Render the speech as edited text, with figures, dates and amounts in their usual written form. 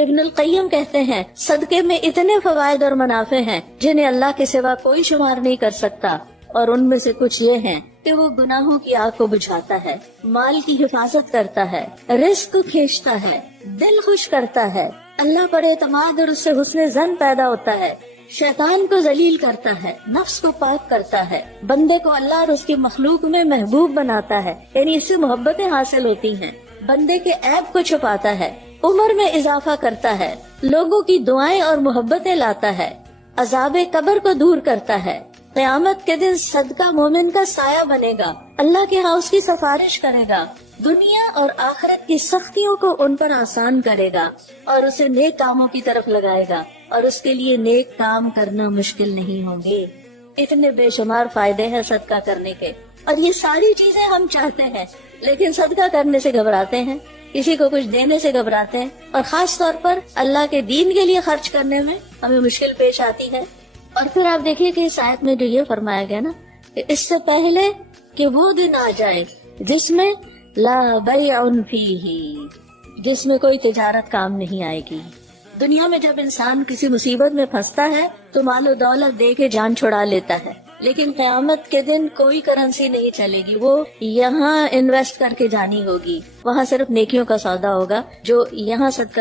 ابن القیم کہتے ہیں صدقے میں اتنے فوائد اور منافع ہیں جنہیں اللہ کے سوا کوئی شمار نہیں کر سکتا، اور ان میں سے کچھ یہ ہیں کہ وہ گناہوں کی آگ کو بجھاتا ہے، مال کی حفاظت کرتا ہے، رزق کو کھینچتا ہے، دل خوش کرتا ہے، اللہ پر اعتماد اور اس سے حسن ظن پیدا ہوتا ہے، شیطان کو ذلیل کرتا ہے، نفس کو پاک کرتا ہے، بندے کو اللہ اور اس کی مخلوق میں محبوب بناتا ہے، یعنی اس سے محبتیں حاصل ہوتی ہیں، بندے کے عیب کو چھپاتا ہے، عمر میں اضافہ کرتا ہے، لوگوں کی دعائیں اور محبتیں لاتا ہے، عذاب قبر کو دور کرتا ہے، قیامت کے دن صدقہ مومن کا سایہ بنے گا، اللہ کے ہاں اس کی سفارش کرے گا، دنیا اور آخرت کی سختیوں کو ان پر آسان کرے گا اور اسے نیک کاموں کی طرف لگائے گا، اور اس کے لیے نیک کام کرنا مشکل نہیں ہوں گے۔ اتنے بے شمار فائدے ہیں صدقہ کرنے کے، اور یہ ساری چیزیں ہم چاہتے ہیں، لیکن صدقہ کرنے سے گھبراتے ہیں، کسی کو کچھ دینے سے گھبراتے ہیں، اور خاص طور پر اللہ کے دین کے لیے خرچ کرنے میں ہمیں مشکل پیش آتی ہے۔ اور پھر آپ دیکھیے کہ اس آیت میں جو یہ فرمایا گیا نا کہ اس سے پہلے کہ وہ دن آ جائے جس میں لا بیع فیہ، جس میں کوئی تجارت کام نہیں آئے گی۔ دنیا میں جب انسان کسی مصیبت میں پھنستا ہے تو مال و دولت دے کے جان چھڑا لیتا ہے، لیکن قیامت کے دن کوئی کرنسی نہیں چلے گی، وہ یہاں انویسٹ کر کے جانی ہوگی، وہاں صرف نیکیوں کا سودا ہوگا جو یہاں صدقہ